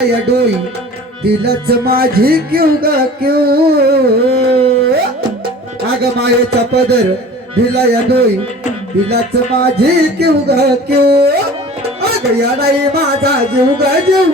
या डोई दिलच माझी क्यू ग क्यू अग मायेचा पदर दिला या डोई दिलच माझी क्यू ग क्यू अग या नाही माझा जीव ग जीव